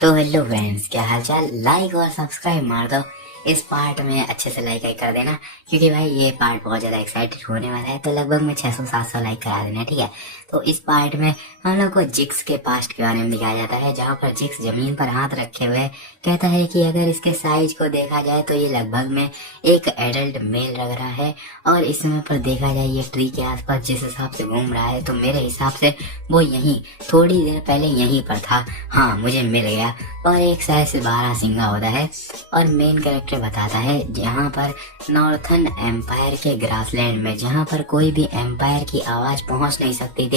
तो hello friends, क्या हाल चाल। लाइक और सब्सक्राइब मार दो। इस पार्ट में अच्छे से लाइक कर देना, क्योंकि भाई ये पार्ट बहुत ज्यादा एक्साइटेड होने वाला है। तो लगभग में 600-700 लाइक करा देना, ठीक है। तो इस पार्ट में हम लोग को जिक्स के पास्ट के बारे में दिखाया जाता है, जहाँ पर जिक्स जमीन पर हाथ रखे हुए कहता है कि अगर इसके साइज को देखा जाए तो ये लगभग में एक एडल्ट मेल लग रहा है। और इस समय पर देखा जाए ये ट्री के आसपास जिस हिसाब से घूम रहा है, तो मेरे हिसाब से वो यहीं थोड़ी देर पहले यहीं पर था। हाँ, मुझे मिल गया। और एक शायद से 12 सिंगा होता है। और मेन कैरेक्टर बताता है जहाँ पर नॉर्थन एम्पायर के ग्रासलैंड में, जहाँ पर कोई भी एम्पायर की आवाज पहुंच नहीं सकती थी,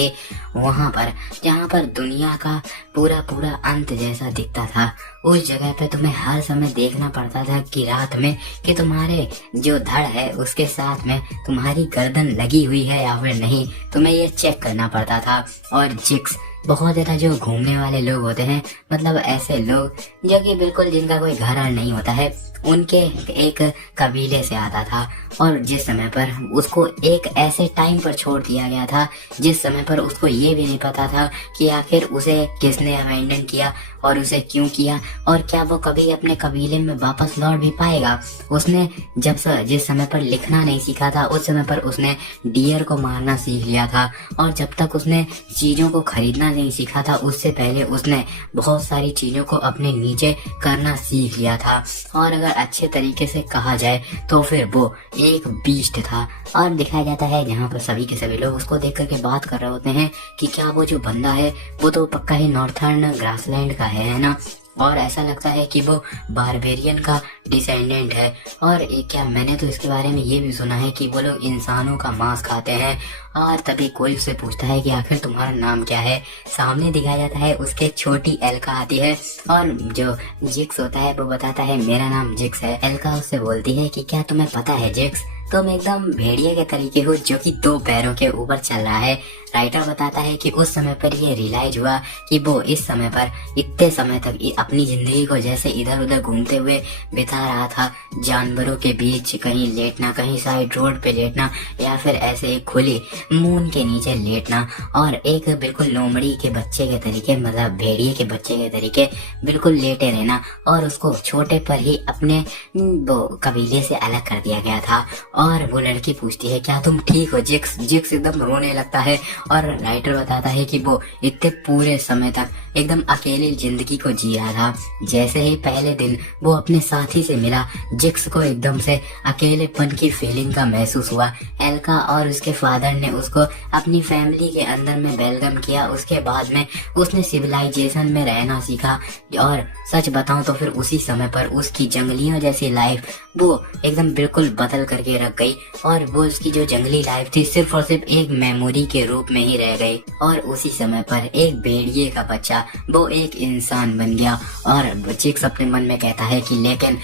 वहां पर जहाँ पर दुनिया का पूरा पूरा अंत जैसा दिखता था, उस जगह पे तुम्हें हर समय देखना पड़ता था कि रात में कि तुम्हारे जो धड़ है उसके साथ में तुम्हारी गर्दन लगी हुई है या फिर नहीं, तुम्हें ये चेक करना पड़ता था। और जिक्स बहुत ज्यादा जो घूमने वाले लोग होते हैं, मतलब ऐसे लोग जो कि बिल्कुल जिनका कोई घर नहीं होता है, उनके एक कबीले से आता था। और जिस समय पर उसको एक ऐसे टाइम पर छोड़ दिया गया था जिस समय पर उसको ये भी नहीं पता था कि आखिर उसे किसने अबैंडन किया और उसे क्यों किया, और क्या वो कभी अपने कबीले में वापस लौट भी पाएगा। उसने जिस समय पर लिखना नहीं सीखा था, उस समय पर उसने डियर को मारना सीख लिया था। और जब तक उसने चीजों को खरीदना नहीं सीखा था, उससे पहले उसने बहुत सारी चीजों को अपने नीचे करना सीख लिया था। और अगर अच्छे तरीके से कहा जाए तो फिर वो एक बीस्ट था। और दिखाया जाता है जहाँ पर सभी के सभी लोग उसको देख करके बात कर रहे होते हैं कि क्या वो जो बंदा है वो तो पक्का ही नॉर्थर्न ग्रासलैंड का है ना। और ऐसा लगता है कि वो बारबेरियन का डिसेंडेंट है। और क्या मैंने तो इसके बारे में ये भी सुना है कि वो लोग इंसानों का मांस खाते हैं। और तभी कोई उससे पूछता है कि आखिर तुम्हारा नाम क्या है। सामने दिखाया जाता है उसके छोटी एल्का आती है, और जो जिक्स होता है वो बताता है मेरा नाम जिक्स है। एल्का उससे बोलती है कि क्या तुम्हें पता है जिक्स, तुम एकदम भेड़िए के तरीके हो जो कि 2 पैरों के ऊपर चल रहा है। राइटर बताता है कि उस समय पर ये रियलाइज हुआ कि वो इस समय पर इतने समय तक अपनी जिंदगी को जैसे इधर उधर घूमते हुए बिता रहा था, जानवरों के बीच कहीं लेटना, कहीं साइड रोड पे लेटना, या फिर ऐसे खुली मून के नीचे लेटना, और एक बिल्कुल लोमड़ी के बच्चे के तरीके, मतलब भेड़िए के बच्चे के तरीके बिल्कुल लेटे रहना। और उसको छोटे पर ही अपने वो कबीले से अलग कर दिया गया था। और वो लड़की पूछती है क्या तुम ठीक हो जिक्स। जिक्स एकदम रोने लगता है। और राइटर बताता है कि वो इतने पूरे समय तक एकदम अकेली जिंदगी को जी रहा था। जैसे ही पहले दिन वो अपने साथी से मिला, जिक्स को एकदम से अकेलेपन की फीलिंग का महसूस हुआ। एल्का और उसके फादर ने उसको अपनी फैमिली के अंदर में वेलकम किया। उसके बाद में उसने सिविलाइजेशन में रहना सीखा। और सच बताऊं तो फिर उसी समय पर उसकी जंगलियों जैसी लाइफ वो एकदम बिल्कुल बदल करके रख गई। और वो उसकी जो जंगली लाइफ थी सिर्फ और सिर्फ एक मेमोरी के रूप में ही रह गई। और उसी समय पर एक भेड़िए का बच्चा वो एक इंसान बन गया। और जिक्स अपने मन में कहता है कि लेकिन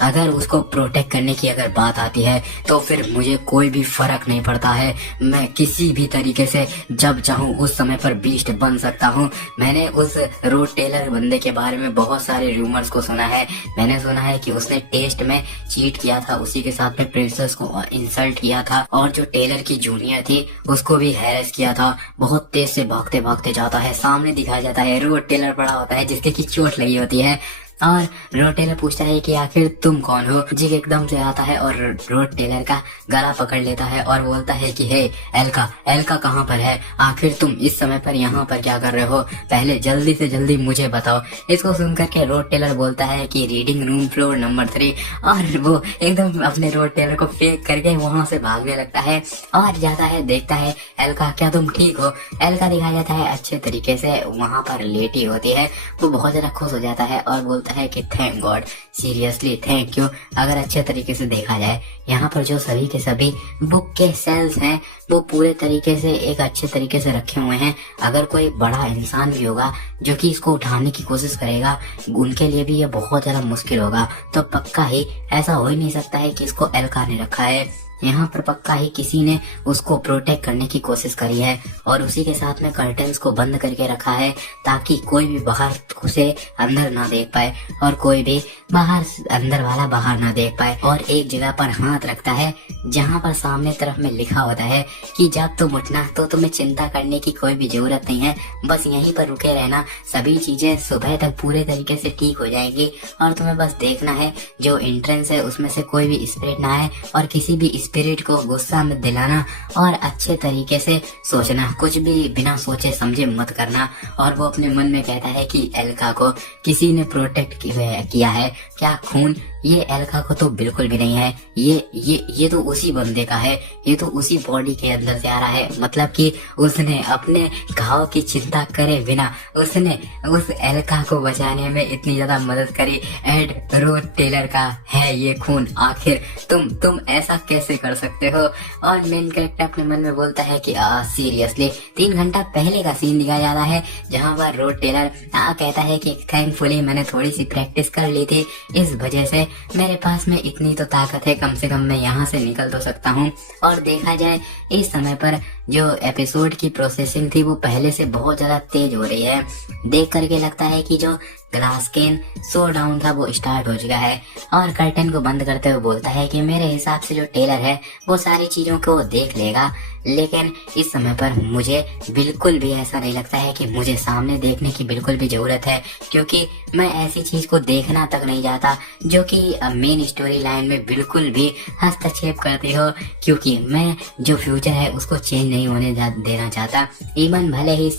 अगर उसको प्रोटेक्ट करने की अगर बात आती है तो फिर मुझे कोई भी फर्क नहीं पड़ता है। मैं किसी भी तरीके से जब चाहूँ उस समय पर बीस्ट बन सकता हूँ। मैंने उस रोड टेलर बंदे के बारे में बहुत सारे रूमर्स को सुना है। मैंने सुना है कि उसने टेस्ट में चीट किया था, उसी के साथ में प्रिंसेस को इंसल्ट किया था, और जो टेलर की जूनियर थी उसको भी हैरेस किया था। बहुत तेज से भागते भागते जाता है, सामने दिखाया जाता है रोड टेलर पड़ा होता है जिसके की चोट लगी होती है। और रोड टेलर पूछता है कि आखिर तुम कौन हो। जिक एकदम से आता है और रोड टेलर का गला पकड़ लेता है और बोलता है कि हे एल्का, एल्का कहाँ पर है, आखिर तुम इस समय पर यहाँ पर क्या कर रहे हो, पहले जल्दी से जल्दी मुझे बताओ। इसको सुनकर के रोड टेलर बोलता है कि रीडिंग रूम फ्लोर नंबर 3। और वो एकदम अपने रोड टेलर को फेंक करके वहां से भागने लगता है और जाता है, देखता है एल्का क्या तुम ठीक हो। एल्का दिखाया जाता है अच्छे तरीके से वहां पर लेटी होती है। वो बहुत ज्यादा खुश हो जाता है और बोलता है कि thank God, seriously thank you. अगर अच्छे तरीके से देखा जाए यहाँ पर जो सभी के सभी बुक के सेल्स हैं वो पूरे तरीके से एक अच्छे तरीके से रखे हुए हैं। अगर कोई बड़ा इंसान भी होगा जो कि इसको उठाने की कोशिश करेगा, उनके लिए भी ये बहुत ज्यादा मुश्किल होगा। तो पक्का ही ऐसा हो ही नहीं सकता है कि इसको एल्का ने रखा है। यहाँ पर पक्का ही किसी ने उसको प्रोटेक्ट करने की कोशिश करी है और उसी के साथ में कर्टन्स को बंद करके रखा है ताकि कोई भी बाहर उसे अंदर ना देख पाए और कोई भी बाहर अंदर वाला बाहर ना देख पाए, और एक जगह पर हाथ रखता है जहाँ पर सामने तरफ में लिखा होता है कि जब तुम उठना तो तुम्हें चिंता करने की कोई भी जरूरत नहीं है, बस यहीं पर रुके रहना, सभी चीजें सुबह तक पूरे तरीके से ठीक हो जाएंगी, और तुम्हें बस देखना है जो एंट्रेंस है उसमें से कोई भी स्पिरिट ना आए, और किसी भी स्पिरिट को गुस्सा मत दिलाना, और अच्छे तरीके से सोचना, कुछ भी बिना सोचे समझे मत करना। और वो अपने मन में कहता है कि एल्का को किसी ने प्रोटेक्ट किया है, क्या खून? ये एल्का को तो बिल्कुल भी नहीं है, ये तो उसी बंदे का है, ये तो उसी बॉडी के अंदर से आ रहा है, मतलब कि उसने अपने घाव की चिंता करे बिना उसने उस एल्का को बचाने में इतनी ज्यादा मदद करी। एड रोड टेलर का है ये खून, आखिर तुम ऐसा कैसे कर सकते हो? और मेन कैरेक्टर अपने मन में बोलता है कि सीरियसली 3 घंटा पहले का सीन दिखाया जाता है जहाँ पर रोड टेलर कहता है कि थैंकफुली मैंने थोड़ी सी प्रैक्टिस कर ली थी, इस वजह से मेरे पास में इतनी तो ताकत है, कम से कम मैं यहाँ से निकल तो सकता हूँ। और देखा जाए इस समय पर जो एपिसोड की प्रोसेसिंग थी वो पहले से बहुत ज्यादा तेज हो रही है। देख करके लगता है कि जो ग्लास केन शो डाउन था वो स्टार्ट हो चुका है, और कर्टन को बंद करते हुए बोलता है कि मेरे हिसाब से जो टेलर है वो सारी चीजों को देख लेगा, लेकिन इस समय पर मुझे बिल्कुल भी ऐसा नहीं लगता है कि मुझे सामने देखने की बिल्कुल भी जरूरत है, क्योंकि मैं ऐसी चीज को देखना तक नहीं चाहता जो कि मेन स्टोरी लाइन में बिल्कुल भी हस्तक्षेप करती हो, क्योंकि मैं जो फ्यूचर है उसको चेंज नहीं होने देना चाहता। इवन भले ही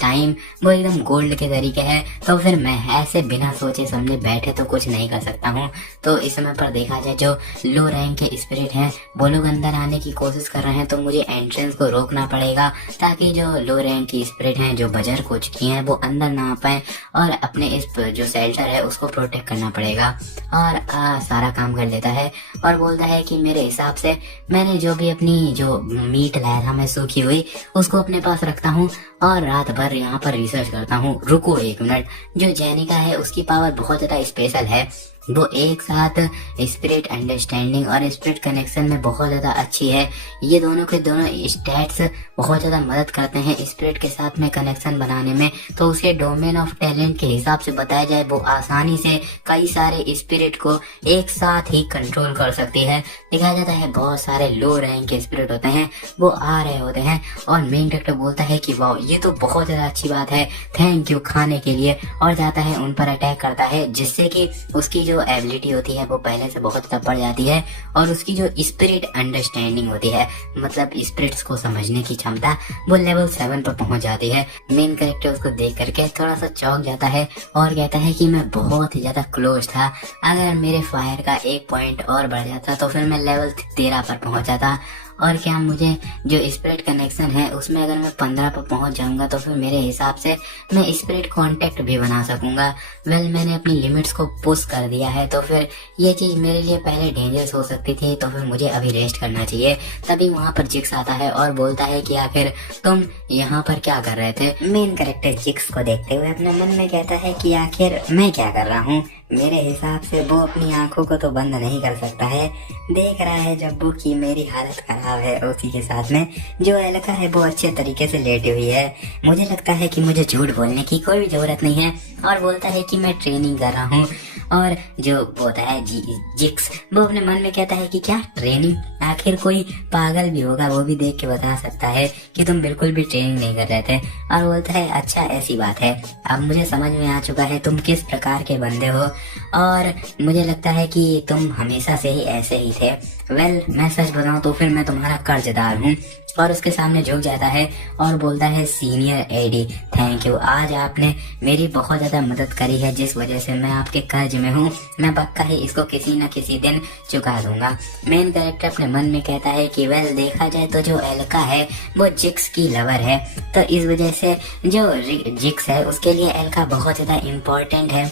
टाइम वो एकदम गोल्ड के तरीके है, तो फिर मैं ऐसे बिना सोचे समझे बैठे तो कुछ नहीं कर सकता हूँ। तो इस समय पर देखा जाए जो लो रैंक के स्पिरिट हैं वो लोग अंदर आने की कोशिश कर रहे हैं, तो मुझे एंट्रेंस को रोकना पड़ेगा ताकि जो लो रैंक की स्पिरिट हैं जो बजर को चुकी हैं वो अंदर ना आ पाए, और अपने इस जो शेल्टर है उसको प्रोटेक्ट करना पड़ेगा। और सारा काम कर लेता है और बोलता है कि मेरे हिसाब से मैंने जो भी अपनी जो मीट लाया था मैं सूखी हुई उसको अपने पास रखता हूँ और रात भर यहाँ पर रिसर्च करता हूँ। रुको 1 मिनट, जो जेनिका है उसकी पावर बहुत ज्यादा स्पेशल है, वो एक साथ स्पिरिट अंडरस्टैंडिंग और स्पिरिट कनेक्शन में बहुत ज्यादा अच्छी है। ये दोनों के दोनों स्टैट्स बहुत ज्यादा मदद करते हैं स्पिरिट के साथ में कनेक्शन बनाने में, तो उसके डोमेन ऑफ टैलेंट के हिसाब से बताया जाए वो आसानी से कई सारे स्पिरिट को एक साथ ही कंट्रोल कर सकती है। देखा जाता है बहुत सारे लो रैंक के स्पिरिट होते हैं वो आ रहे होते हैं, और मेन कैरेक्टर बोलता है कि वाह ये तो बहुत ज्यादा अच्छी बात है, थैंक यू खाने के लिए, और जाता है उन पर अटैक करता है, जिससे कि उसकी जो एबिलिटी होती है वो पहले से बहुत ज्यादा बढ़ जाती है, और उसकी जो स्पिरिट अंडरस्टैंडिंग होती है मतलब स्पिरिट्स को समझने की क्षमता वो लेवल 7 पर पहुंच जाती है। मेन कैरेक्टर उसको देख करके थोड़ा सा चौंक जाता है और कहता है कि मैं बहुत ही ज्यादा क्लोज था, अगर मेरे फायर का 1 पॉइंट और बढ़ जाता तो फिर मैं लेवल 13 पर पहुंच जाता, और क्या मुझे जो स्पिरिट कनेक्शन है उसमें अगर मैं 15 पर पहुंच जाऊंगा तो फिर मेरे हिसाब से मैं स्पिरिट कांटेक्ट भी बना सकूंगा। मैंने अपनी लिमिट्स को पुश कर दिया है, तो फिर ये चीज मेरे लिए पहले डेंजरस हो सकती थी, तो फिर मुझे अभी रेस्ट करना चाहिए। तभी वहाँ पर जिक्स आता है और बोलता है कि आखिर तुम यहाँ पर क्या कर रहे थे। मेन कैरेक्टर जिक्स को देखते हुए अपने मन में कहता है कि आखिर मैं क्या कर रहा हूँ, मेरे हिसाब से वो अपनी आंखों को तो बंद नहीं कर सकता है, देख रहा है जब वो की मेरी हालत खराब है, उसी के साथ में जो एलका है वो अच्छे तरीके से लेटी हुई है। मुझे लगता है कि मुझे झूठ बोलने की कोई भी जरूरत नहीं है, और बोलता है कि मैं ट्रेनिंग कर रहा हूँ। और जो होता है जिक्स वो अपने मन में कहता है कि क्या ट्रेनिंग, आखिर कोई पागल भी होगा वो भी देख के बता सकता है कि तुम बिल्कुल भी ट्रेनिंग नहीं कर रहे थे। और बोलता है अच्छा ऐसी बात है, अब मुझे समझ में आ चुका है तुम किस प्रकार के बंदे हो, और मुझे लगता है कि तुम हमेशा से ही ऐसे ही थे। मैं सच बताऊं तो फिर मैं तुम्हारा कर्जदार हूँ। और उसके सामने झुक जाता है और बोलता है सीनियर एडी थैंक यू, आज आपने मेरी बहुत ज्यादा मदद करी है जिस वजह से मैं आपके कर्ज में हूँ, मैं पक्का ही इसको किसी न किसी दिन चुका दूंगा। मेन कैरेक्टर अपने मन में कहता है कि वेल देखा जाए तो जो एल्का है वो जिक्स की लवर है, तो इस वजह से जो जिक्स है उसके लिए एल्का बहुत ज्यादा इम्पोर्टेंट है,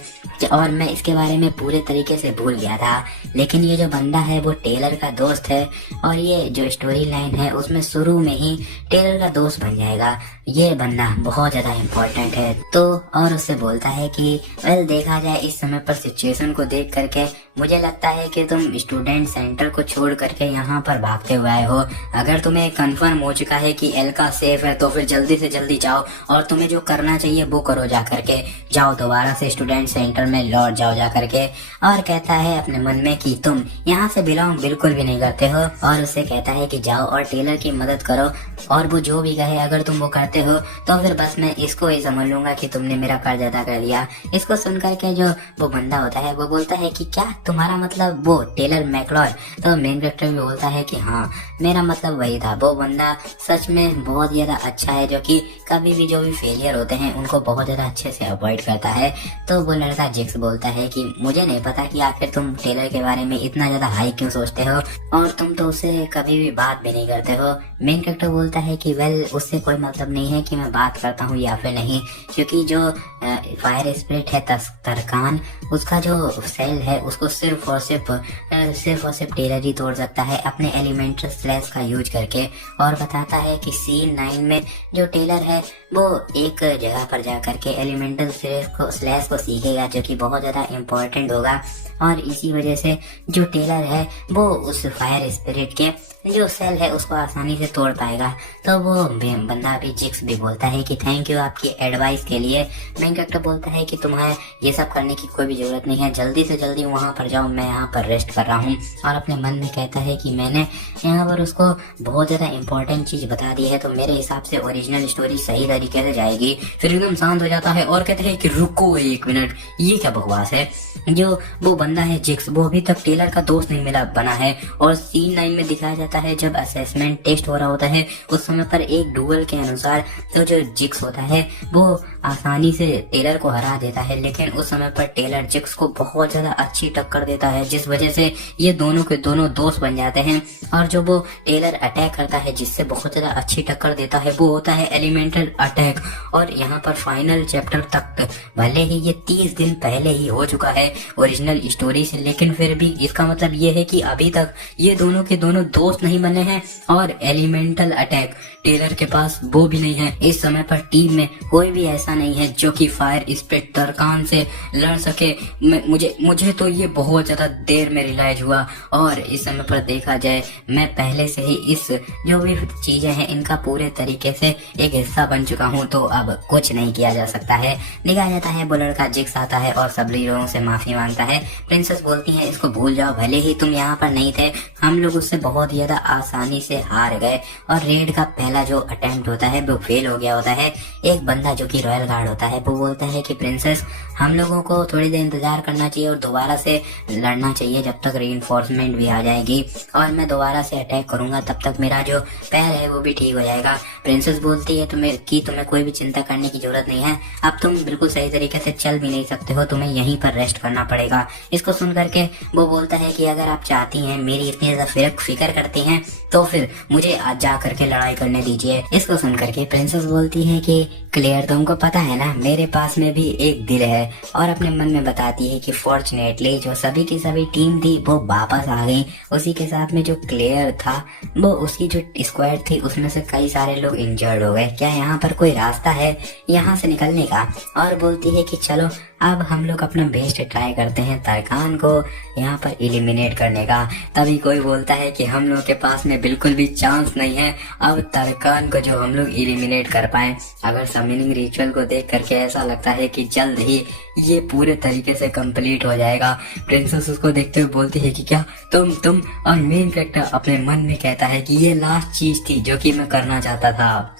और मैं इसके बारे में पूरे तरीके से भूल गया था। लेकिन ये जो बंदा है वो टेलर का दोस्त है, और ये जो स्टोरी लाइन है उसमें शुरू में ही टेलर का दोस्त बन जाएगा। ये बनना बहुत ज्यादा इम्पोर्टेंट है। तो और उससे बोलता है कि वेल देखा जाए इस समय पर सिचुएशन को देख करके मुझे लगता है कि तुम स्टूडेंट सेंटर को छोड़ करके यहाँ पर भागते हुए आए हो। अगर तुम्हें कंफर्म हो चुका है कि एल्का सेफ है तो फिर जल्दी से जल्दी जाओ और तुम्हें जो करना चाहिए वो करो। जा करके जाओ, दोबारा से स्टूडेंट सेंटर में लौट जाओ जा करके। और कहता है अपने मन में कि तुम यहाँ से बिलोंग बिल्कुल भी नहीं करते हो। और उससे कहता है कि जाओ और टेलर की मदद करो और वो जो भी कहे अगर तुम वो करते हो तो फिर बस मैं इसको ही समझ लूंगा कि तुमने मेरा कर्ज अदा कर दिया। इसको सुन करके जो वो बंदा होता है वो बोलता है कि क्या तुम्हारा मतलब वो टेलर मैकलॉय? तो मेन कैरेक्टर भी बोलता है कि हाँ, मेरा मतलब वही था। वो बंदा सच में बहुत ज्यादा अच्छा है जो कि कभी भी जो भी फेलियर होते हैं उनको बहुत ज्यादा अच्छे से अवॉइड करता है। तो वो लड़का जिक्स बोलता है कि मुझे नहीं पता कि आखिर तुम टेलर के बारे में इतना ज्यादा हाई क्यों सोचते हो और तुम तो उससे कभी भी बात भी नहीं करते हो। मेन कैरेक्टर बोलता है कि वेल उससे कोई मतलब नहीं है कि मैं बात करता हूँ या फिर नहीं, क्योंकि जो फायर स्पिरिट है तरकान, उसका जो सेल है उसको सिर्फ और सिर्फ टेलर ही तोड़ सकता है अपने एलिमेंटल स्लैश का यूज करके। और बताता है कि सीन 9 में जो टेलर है वो एक जगह पर जा करके एलिमेंटल स्लैश को सीखेगा जो कि बहुत ज्यादा इम्पोर्टेंट होगा। और इसी वजह से जो टेलर है वो उस फायर स्पिरिट के जो सेल है उसको आसानी से तोड़ पाएगा। तो वो बंदा भी जिक्स भी बोलता है कि थैंक यू आपकी एडवाइस के लिए। मेन कैरेक्टर बोलता है कि तुम्हें ये सब करने की कोई भी जरूरत नहीं है, जल्दी से जल्दी वहाँ पर जाओ, मैं यहाँ पर रेस्ट कर रहा हूँ। और अपने मन में कहता है कि मैंने यहाँ पर उसको बहुत ज्यादा इम्पोर्टेंट चीज बता दी है तो मेरे हिसाब से ओरिजिनल स्टोरी सही तरीके से जाएगी। फिर एकदम शांत हो जाता है और कहते हैं कि रुको 1 मिनट, ये क्या बकवास है। जो वो बंदा है जिक्स वो अभी तक टेलर का दोस्त नहीं मिला बना है। और सीन 9 में दिखाया जाता है जब असेसमेंट टेस्ट हो रहा होता है उस समय पर एक डुअल के अनुसार तो जो जिक्स होता है वो आसानी से टेलर को हरा देता है, लेकिन उस समय पर टेलर जिक्स को बहुत ज्यादा अच्छी टक्कर देता है जिस वजह से ये दोनों के दोनों दोस्त बन जाते हैं। और जो वो टेलर अटैक करता है जिससे बहुत ज्यादा अच्छी टक्कर देता है वो होता है एलिमेंटल अटैक। और यहाँ पर फाइनल चैप्टर तक भले ही ये 30 दिन पहले ही हो चुका है ओरिजिनल स्टोरी से, लेकिन फिर भी इसका मतलब ये है कि अभी तक ये दोनों के दोनों दोस्त नहीं बने हैं और एलिमेंटल अटैक टेलर के पास वो भी नहीं है। इस समय पर टीम में कोई भी ऐसा नहीं है जो कि फायर स्पिरिट तरकान से लड़ सके। मुझे तो ये बहुत ज्यादा देर में रियलाइज हुआ। और इस समय पर देखा जाए मैं पहले से ही इस जो भी चीजें हैं इनका पूरे तरीके से एक हिस्सा बन चुका हूँ, तो अब कुछ नहीं किया जा सकता है। निकाला जाता है वो लड़का जिक्स आता है और सब लोगों से माफी मांगता है। प्रिंसेस बोलती है इसको भूल जाओ, भले ही तुम यहाँ पर नहीं थे, हम लोग उससे बहुत ज्यादा आसानी से हार गए। और रेड का पहला जो अटेम्प्ट होता है वो फेल हो गया होता है। एक बंदा जो कि रॉयल गार्ड होता है वो बोलता है कि प्रिंसेस हम लोगों को थोड़ी देर इंतजार करना चाहिए और दोबारा से लड़ना चाहिए जब तक रीइंफोर्समेंट भी आ जाएगी और मैं दोबारा से अटैक करूंगा, तब तक मेरा जो पैर है वो भी ठीक हो जाएगा। प्रिंसेस बोलती है तुम्हें कोई भी चिंता करने की जरूरत नहीं है, अब तुम बिल्कुल सही तरीके से चल भी नहीं सकते हो, तुम्हें यहीं पर रेस्ट करना पड़ेगा। इसको सुन करके वो बोलता है कि अगर आप चाहती हैं, मेरी इतनी ज्यादा फिक्र करती हैं, तो फिर मुझे आज जा करके लड़ाई करने दीजिए। इसको सुन करके प्रिंसेस बोलती है कि क्लियर तुमको पता है ना मेरे पास में भी एक दिल है। और अपने मन में बताती है कि फॉर्चुनेटली जो सभी की सभी टीम थी वो वापस आ गई, उसी के साथ में जो क्लियर था वो उसकी जो स्क्वाड थी उसमें से कई सारे लोग इंजर्ड हो गए। क्या यहाँ पर कोई रास्ता है यहाँ से निकलने का? और बोलती है कि चलो अब हम लोग अपना बेस्ट ट्राई करते हैं तरकान को यहाँ पर एलिमिनेट करने का। तभी कोई बोलता है कि हम लोग के पास में बिल्कुल भी चांस नहीं है अब तरकान को जो हम लोग एलिमिनेट कर पाए। अगर समिनिंग रिचुअल को देख करके ऐसा लगता है कि जल्द ही ये पूरे तरीके से कंप्लीट हो जाएगा। प्रिंसेस उसको देखते हुए बोलती है कि क्या तुम और मेन कैरेक्टर अपने मन में कहता है कि ये लास्ट चीज थी जो कि मैं करना चाहता था,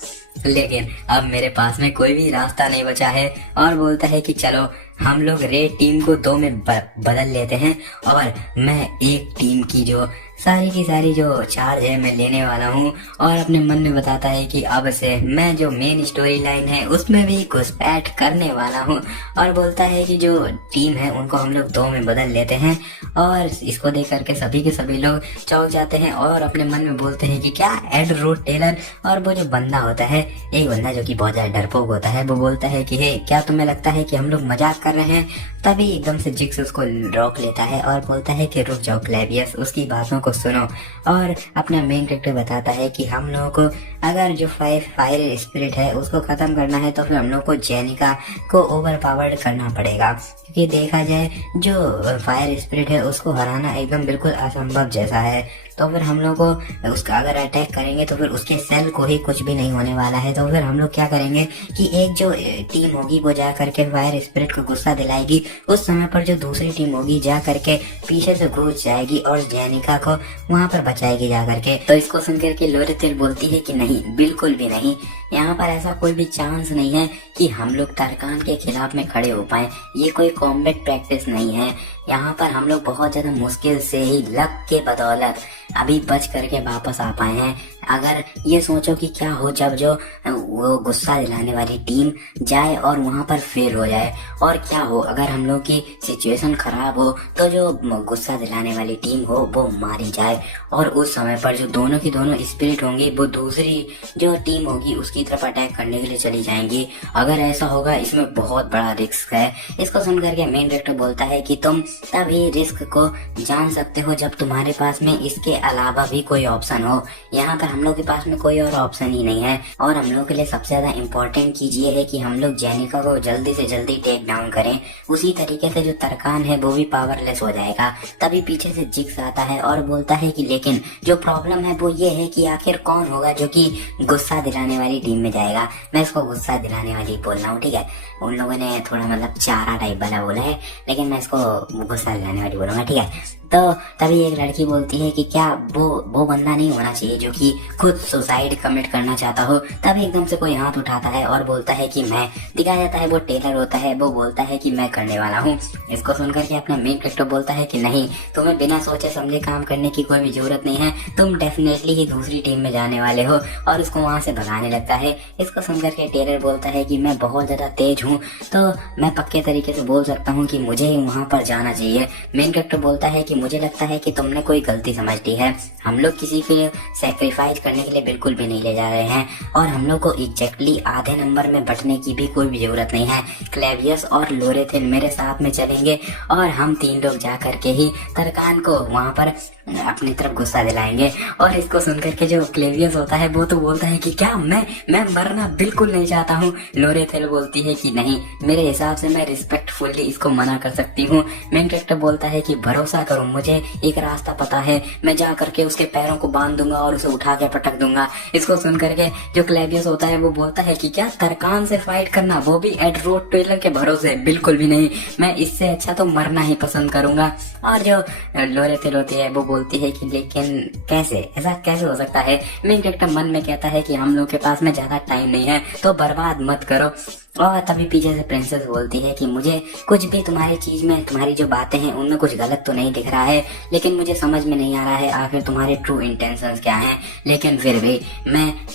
लेकिन अब मेरे पास में कोई भी रास्ता नहीं बचा है। और बोलता है कि चलो हम लोग रेड टीम को 2 में बदल लेते हैं और मैं एक टीम की जो सारी की सारी जो चार्ज है मैं लेने वाला हूँ। और अपने मन में बताता है कि अब से मैं जो मेन स्टोरी लाइन है उसमें भी घुसपैठ करने वाला हूँ। और बोलता है कि जो टीम है उनको हम लोग 2 में बदल लेते हैं। और इसको देख करके सभी के सभी लोग चौंक जाते हैं और अपने मन में बोलते हैं कि क्या एड रोड टेलर। और वो जो बंदा होता है, एक बंदा जो कि बहुत ज्यादा डरपोक होता है, वो बोलता है कि हे क्या तुम्हें लगता है कि हम लोग मजाक कर रहे हैं? तभी एकदम से जिक्स उसको रोक लेता है और बोलता है कि रुक जाओ क्लेवियस, उसकी बातों को सुनो। और अपना मेन कैरेक्टर बताता है कि हम लोगों को अगर जो फायर स्पिरिट है उसको खत्म करना है तो फिर हम लोग को जेनिका को ओवर पावर्ड करना पड़ेगा, क्योंकि देखा जाए जो फायर स्पिरिट है उसको हराना एकदम बिल्कुल असंभव जैसा है। तो फिर हम लोग को उसका अगर अटैक करेंगे तो फिर उसके सेल को ही कुछ भी नहीं होने वाला है। तो फिर हम लोग क्या करेंगे कि एक जो टीम होगी वो जा करके फायर स्पिरिट को गुस्सा दिलाएगी, उस समय पर जो दूसरी टीम होगी जा करके पीछे से घुस जाएगी और जेनिका को वहां पर बचाएगी जा करके। तो इसको सुनकर के लोरेथिल बोलती है कि नहीं, बिल्कुल भी नहीं, यहाँ पर ऐसा कोई भी चांस नहीं है कि हम लोग तरकान के खिलाफ में खड़े हो पाए। ये कोई कॉम्बैट प्रैक्टिस नहीं है। यहाँ पर हम लोग बहुत ज्यादा मुश्किल से ही लक के बदौलत अभी बच करके वापस आ पाए हैं। अगर ये सोचो कि क्या हो जब जो वो गुस्सा दिलाने वाली टीम जाए और वहां पर फेल हो जाए, और क्या हो अगर हम लोग की सिचुएशन खराब हो तो जो गुस्सा दिलाने वाली टीम हो वो मारी जाए, और उस समय पर जो दोनों की दोनों स्पिरिट होंगी वो दूसरी जो टीम होगी उसकी तरफ अटैक करने के लिए चली जाएंगी। अगर ऐसा होगा इसमें बहुत बड़ा रिस्क है। इसको सुन करके मेन डायरेक्टर बोलता है कि तुम तभी रिस्क को जान सकते हो जब तुम्हारे पास में इसके अलावा भी कोई ऑप्शन हो। यहाँ पर हम लोग के पास में कोई और ऑप्शन ही नहीं है, और हम लोग के लिए सबसे ज्यादा इम्पोर्टेंट चीज ये है कि हम लोग जेनिका को जल्दी से जल्दी टेक डाउन करें। उसी तरीके से जो तरकान है वो भी पावरलेस हो जाएगा। तभी पीछे से जिक्स आता है और बोलता है कि लेकिन जो प्रॉब्लम है वो ये है कि आखिर कौन होगा जो कि गुस्सा दिलाने वाली टीम में जाएगा। मैं इसको गुस्सा दिलाने वाली बोल रहा हूँ, ठीक है। उन लोगों ने थोड़ा मतलब चारा टाइप वाला बोला है, लेकिन मैं इसको गुस्सा दिलाने वाली बोलूंगा, ठीक है। तो तभी एक लड़की बोलती है कि क्या वो बंदा नहीं होना चाहिए जो कि खुद सुसाइड कमिट करना चाहता हो। तभी एकदम से कोई हाथ उठाता है और बोलता है कि मैं, दिखाया जाता है वो टेलर होता है, वो बोलता है कि मैं करने वाला हूँ। इसको सुनकर के अपना मेन कैरेक्टर बोलता है कि नहीं, तुम्हें बिना सोचे समझे काम करने की कोई भी जरूरत नहीं है, तुम डेफिनेटली ही दूसरी टीम में जाने वाले हो, और उसको वहां से भगाने लगता है। इसको सुनकर के टेलर बोलता है कि मैं बहुत ज्यादा तेज हूँ, तो मैं पक्के तरीके से बोल सकता हूँ कि मुझे ही वहां पर जाना चाहिए। मेन कैरेक्टर बोलता है कि मुझे लगता है कि तुमने कोई गलती समझ ली है, हम लोग किसी को सैक्रिफाइस करने के लिए बिल्कुल भी नहीं ले जा रहे हैं, और हम लोग को एग्जैक्टली आधे नंबर में बंटने की भी कोई भी जरूरत नहीं है। क्लेवियस और लोरेथिल मेरे साथ में चलेंगे और हम 3 लोग जा करके ही तरकान को वहां पर अपनी तरफ गुस्सा दिलाएंगे। और इसको सुनकर के जो क्लेवियस होता है वो तो बोलता है कि क्या मैं मरना बिल्कुल नहीं चाहता हूँ। लोरेथिल बोलती है कि नहीं, मेरे हिसाब से मैं रिस्पेक्टफुली इसको मना कर सकती हूँ। मेन कैरेक्टर बोलता है कि भरोसा करो, मुझे एक रास्ता पता है, मैं जा करके उसके पैरों को बांध दूंगा और उसे उठा के पटक दूंगा। इसको सुन करके जो क्लेवियस होता है वो बोलता है कि क्या तरकान से फाइट करना, वो भी एड रोड टेलर के भरोसे, बिल्कुल भी नहीं, मैं इससे अच्छा तो मरना ही पसंद करूंगा। और जो लोरेथिल होती है वो बोलती है कि लेकिन कैसे, ऐसा कैसे हो सकता है। मेन कैरेक्टर मन में कहता है कि हम लोग के पास में ज्यादा टाइम नहीं है तो बर्बाद मत करो। और तभी पीछे से प्रिंसेस बोलती है कि मुझे कुछ भी तुम्हारी चीज में, तुम्हारी जो बातें हैं उनमें कुछ गलत तो नहीं दिख रहा है, लेकिन मुझे समझ में नहीं आ रहा है आखिर तुम्हारे ट्रू इंटेंशंस क्या हैं। लेकिन फिर भी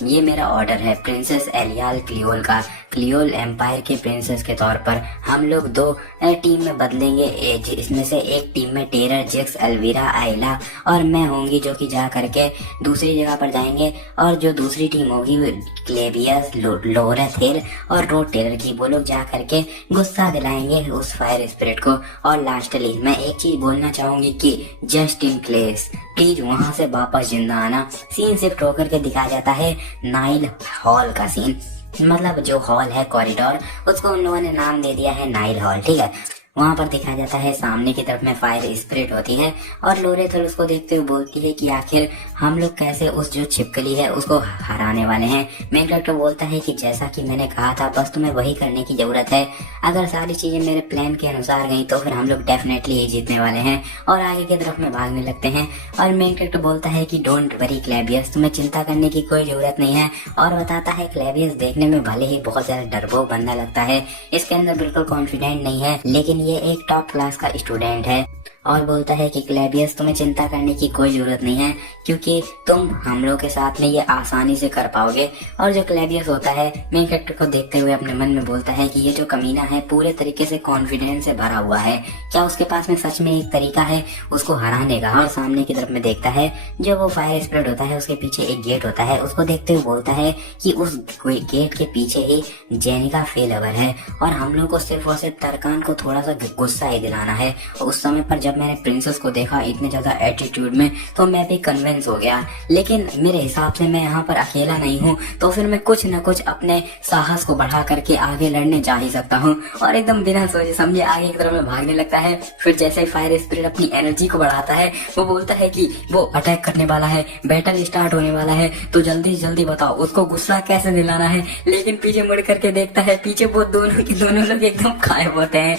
ये मेरा ऑर्डर है प्रिंसेस एलियाल क्लियोल का, क्लियोल एम्पायर के प्रिंसेस के तौर पर हम लोग 2 टीम में बदलेंगे। इसमें से एक टीम में टेरर, जिक्स, एल्वीरा, आइला और मैं होंगी जो कि जा करके दूसरी जगह पर जाएंगे, और जो दूसरी टीम होगी क्लेवियस, लोरेथिल और रोड टेलर की, वो लोग जा करके गुस्सा दिलाएंगे उस फायर स्पिरिट को। और लास्टली मैं एक चीज बोलना चाहूंगी कि जस्ट इन केस प्लीज वहां से वापस जिंदा आना। सीन शिफ्ट होकर के दिखाया जाता है नाइल हॉल का सीन, मतलब जो हॉल है कॉरिडोर, उसको उन लोगों ने नाम दे दिया है नाइल हॉल, ठीक है। वहां पर दिखाया जाता है सामने की तरफ में फायर स्पिरिट होती है, और लोरेथिल उसको देखते हुए बोलती है कि आखिर हम लोग कैसे उस जो छिपकली है उसको हराने वाले हैं। मेन कैरेक्टर बोलता है कि जैसा कि मैंने कहा था, बस तुम्हें वही करने की जरूरत है। अगर सारी चीजें मेरे प्लान के अनुसार गई तो फिर हम लोग डेफिनेटली ही जीतने वाले हैं, और आगे की तरफ में भागने लगते हैं। और मेन कैरेक्टर बोलता है कि डोंट वरी क्लेवियस, तुम्हें चिंता करने की कोई जरूरत नहीं है, और बताता है क्लेवियस देखने में भले ही बहुत ज्यादा डरपोक बंदा लगता है, इसके अंदर बिल्कुल कॉन्फिडेंट नहीं है, लेकिन ये एक टॉप क्लास का स्टूडेंट है। और बोलता है कि क्लेवियस तुम्हें चिंता करने की कोई जरूरत नहीं है, क्योंकि तुम हम लोग के साथ में ये आसानी से कर पाओगे। और जो क्लेवियस होता है मेन कैरेक्टर को देखते हुए अपने मन में बोलता है कि ये जो कमीना है पूरे तरीके से कॉन्फिडेंस से भरा हुआ है, क्या उसके पास में सच में एक तरीका है उसको हराने का। और सामने की तरफ में देखता है जो वो फायर स्प्रेड होता है, उसके पीछे एक गेट होता है, उसको देखते हुए बोलता है कि उस गेट के पीछे ही जेनिका फेल ओवर है, और हम लोग को सिर्फ और सिर्फ तरकान को थोड़ा सा गुस्सा ही दिलाना है। उस समय पर जब जब मैंने प्रिंसेस को देखा इतने ज्यादा एटीट्यूड में तो मैं भी कन्विंस हो गया, लेकिन मेरे हिसाब से मैं यहाँ पर अकेला नहीं हूँ, तो फिर मैं कुछ न कुछ अपने साहस को बढ़ा करके आगे लड़ने जा ही सकता हूँ। और एकदम बिना सोचे समझे आगे की तरफ में भागने लगता है। फिर जैसे ही फायर स्पिरिट अपनी एनर्जी को बढ़ाता है वो बोलता है कि वो अटैक करने वाला है, बैटल स्टार्ट होने वाला है, तो जल्दी से जल्दी बताओ उसको गुस्सा कैसे दिलाना है। लेकिन पीछे मुड़ करके देखता है, पीछे वो दोनों के दोनों लोग एकदम गायब होते हैं।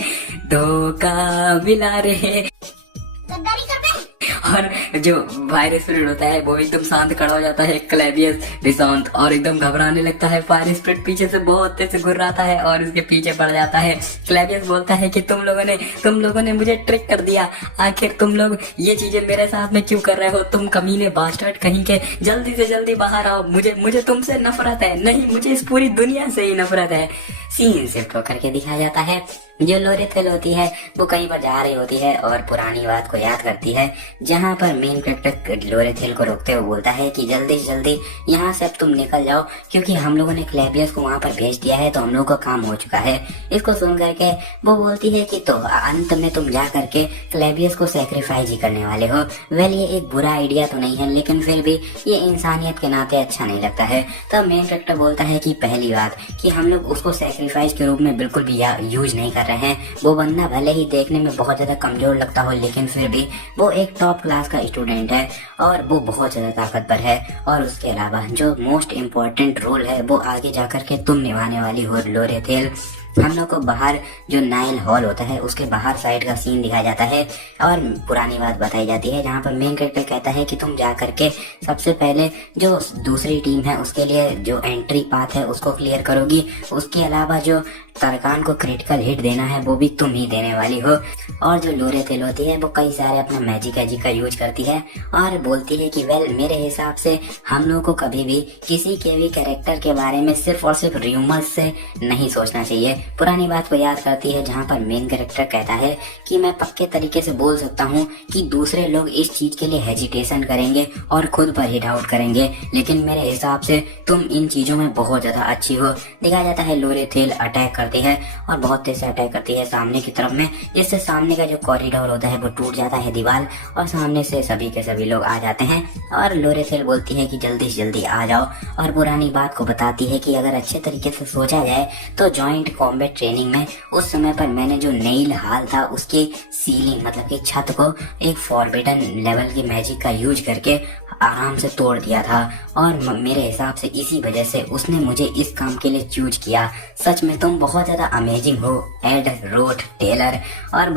धोखा मिला रहे। और जो फायर स्पिरिट होता है वो एकदम शांत खड़ा हो जाता है, क्लेवियस भी शांत और एकदम घबराने लगता है। फायर स्पिरिट पीछे से बहुत तेज से घुर्राता है और उसके पीछे पड़ जाता है। क्लेवियस बोलता है कि तुम लोगों ने मुझे ट्रिक कर दिया, आखिर तुम लोग ये चीजें मेरे साथ में क्यों कर रहे हो, तुम कमीने बास्टर्ड कहीं के, जल्दी से जल्दी बाहर आओ, मुझे तुमसे नफरत है, नहीं मुझे इस पूरी दुनिया से ही नफरत है। सीन शिफ्ट होकर के दिखाया जाता है। जो लोरेथेल होती है वो कहीं पर जा रही होती है और पुरानी बात को याद करती है, जहाँ पर मेन कैरेक्टर लोरेथेल को रोकते हुए बोलता है कि जल्दी से जल्दी यहाँ से अब तुम निकल जाओ, क्योंकि हम लोगों ने क्लेवियस को वहाँ पर भेज दिया है, तो हम लोगों का काम हो चुका है। इसको सुन करके वो बोलती है कि तो अंत में तुम जा करके क्लेवियस को सेक्रीफाइस ही करने वाले हो। वेल ये एक बुरा आइडिया तो नहीं है, लेकिन फिर भी ये इंसानियत के नाते अच्छा नहीं लगता है। तब मेन कैरेक्टर बोलता है कि पहली बात कि हम लोग उसको सेक्रीफाइस के रूप में बिल्कुल भी यूज नहीं कर रहे हैं। वो बंदा भले ही देखने में बहुत ज्यादा कमजोर लगता हो, लेकिन फिर भी वो एक टॉप क्लास का स्टूडेंट है और वो बहुत ज्यादा ताकतवर है। और उसके अलावा जो मोस्ट इम्पोर्टेंट रोल है वो आगे जाकर के तुम निभाने वाली हो लोरेथेल। हम लोग को बाहर जो नाइल हॉल होता है उसके बाहर साइड का सीन दिखाया जाता है और पुरानी बात बताई जाती है, जहाँ पर मेन कैरेक्टर कहता है कि तुम जा करके सबसे पहले जो दूसरी टीम है उसके लिए जो एंट्री पाथ है उसको क्लियर करोगी। उसके अलावा जो तरकान को क्रिटिकल हिट देना है वो भी तुम ही देने वाली हो। और जो लोरेथेल होती है वो कई सारे अपना मैजिक का यूज करती है और बोलती है कि वेल मेरे हिसाब से हम लोगों को कभी भी किसी के भी कैरेक्टर के बारे में सिर्फ और सिर्फ र्यूमर्स से नहीं सोचना चाहिए। पुरानी बात को याद करती है, जहाँ पर मेन कैरेक्टर कहता है कि मैं पक्के तरीके से बोल सकता हूँ कि दूसरे लोग इस चीज के लिए हेजिटेशन करेंगे और खुद पर ही डाउट करेंगे, लेकिन मेरे हिसाब से तुम इन चीजों में बहुत ज्यादा अच्छी हो। दिखाया जाता है लोरेथेल अटैक करती है और बहुत तेज से अटैक करती है सामने की तरफ में, जिससे सामने का जो कॉरिडोर होता है वो टूट जाता है दीवार और सामने से सभी के सभी लोग आ जाते हैं। और लोरेथेल बोलती है कि जल्दी से जल्दी आ जाओ और पुरानी बात को बताती है कि अगर अच्छे तरीके से सोचा जाए तो जॉइंट कॉम्बैट ट्रेनिंग में उस समय पर मैंने जो नेल हाल था उसके सीलिंग मतलब कि छत को एक फॉरबिडन लेवल की मैजिक का यूज करके आराम से तोड़ दिया था और मेरे हिसाब से इसी वजह से उसने मुझे इस काम के लिए चूज किया। सच में तुम बहुत ज्यादा अमेजिंग हो एड रोट टेलर। और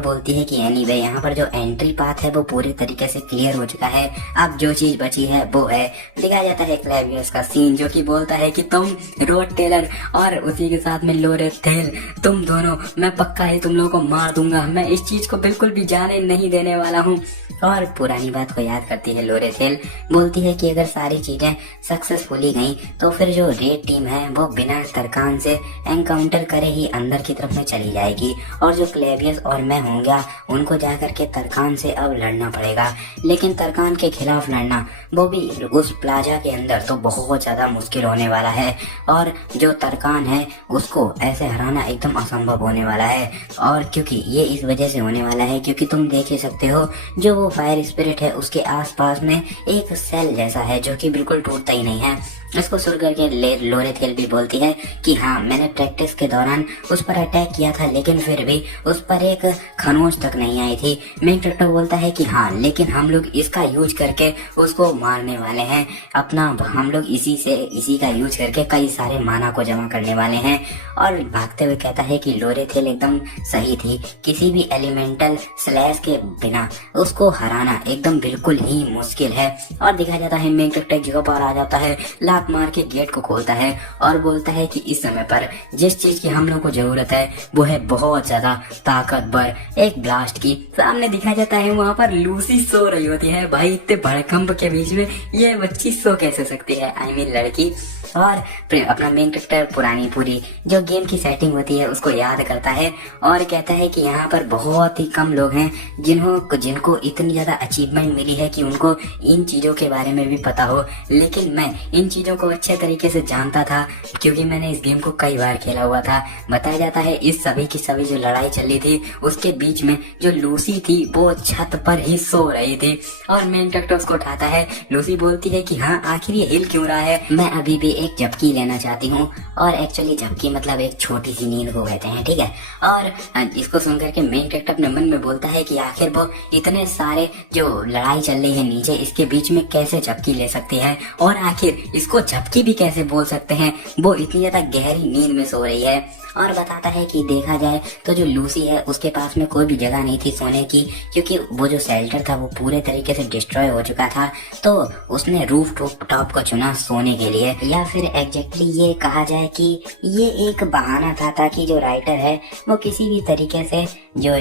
बोलती है कि एनीवे यहाँ पर जो एंट्री पाथ है वो पूरी तरीके से क्लियर हो चुका है, अब जो चीज बची है वो है। दिखाया जाता है क्लेवियस का सीन जो कि बोलता है कि तुम रोट टेलर और उसी के साथ में लोरेथेल, तुम दोनों मैं पक्का ही तुम लोगों को मार दूंगा, मैं इस चीज को बिल्कुल भी जाने नहीं देने वाला हूँ। और पुरानी बात को याद करती है लोरेथेल, बोलती है कि अगर सारी चीजें सक्सेसफुली गई तो फिर जो रेड टीम है वो बिना तरकान से एनकाउंटर करे ही अंदर की तरफ में चली जाएगी और जो क्लेवियस और मैं होंगे उनको जाकर के तरकान से अब लड़ना पड़ेगा। लेकिन तरकान के खिलाफ लड़ना वो भी उस प्लाजा के अंदर तो बहुत ज्यादा मुश्किल होने वाला है और जो तरकान है उसको ऐसे हराना एकदम असंभव होने वाला है। और क्योंकि ये इस वजह से होने वाला है क्योंकि तुम देख ही सकते हो जो वो फायर स्पिरिट है उसके आसपास में एक सेल जैसा है जो कि बिल्कुल टूटता ही नहीं है। इसको सुन करके लोरेथेल भी बोलती है कि हाँ मैंने प्रैक्टिस के दौरान उस पर अटैक किया था लेकिन फिर भी उस पर एक खरोंच तक नहीं आई थी। मेन कैरेक्टर बोलता है कि हाँ लेकिन हम लोग इसका यूज करके उसको मारने वाले हैं, अपना हम लोग इसी का यूज करके कई सारे माना को जमा करने वाले हैं। और भागते हुए कहता है कि लोरेथेल एकदम सही थी, किसी भी एलिमेंटल स्लैश के बिना उसको हराना एकदम बिल्कुल ही मुश्किल है। और दिखाया जाता है मेन कैरेक्टर जगह पर आ जाता है, लात मार के गेट को खोलता है और बोलता है कि इस समय पर जिस चीज की हम लोग को जरूरत है वो है बहुत ज्यादा ताकतवर एक ब्लास्ट की। सामने दिखाया जाता है वहाँ पर लूसी सो रही होती है। भाई इतने भड़कंप के बीच में ये बच्ची सो कैसे सकती है, आई मीन लड़की। और अपना मेन कैरेक्टर पुरानी पूरी जो गेम की सेटिंग होती है उसको याद करता है और कहता है कि यहाँ पर बहुत ही कम लोग हैं जिनको इतनी ज्यादा अचीवमेंट मिली है कि उनको इन चीजों के बारे में भी पता हो, लेकिन मैं इन चीजों को अच्छे तरीके से जानता था क्योंकि मैंने इस गेम को कई बार खेला हुआ था। बताया जाता है इस सभी की सभी जो लड़ाई चली थी उसके बीच में जो लूसी थी वो छत पर ही सो रही थी और मेन कैरेक्टर उसको उठाता है। लूसी बोलती है कि हाँ आखिर ये हिल क्यों रहा है, मैं अभी भी एक झपकी लेना चाहती हूँ। और एक्चुअली झपकी मतलब एक छोटी सी नींद को कहते हैं, ठीक है। और इसको सुनकर के मेन कैरेक्टर अपने मन में बोलता है कि आखिर वो इतने सारे जो लड़ाई चल रही है नीचे इसके बीच में कैसे झपकी ले सकती है और आखिर इसको झपकी भी कैसे बोल सकते हैं, वो इतनी ज्यादा गहरी नींद में सो रही है। और बताता है कि देखा जाए तो जो लूसी है उसके पास में कोई भी जगह नहीं थी सोने की क्योंकि वो जो शेल्टर था वो पूरे तरीके से डिस्ट्रॉय हो चुका था, तो उसने रूफ टॉप को चुना सोने के लिए। या फिर एग्जैक्टली ये कहा जाए कि ये एक बहाना था ताकि जो राइटर है वो किसी भी तरीके से जो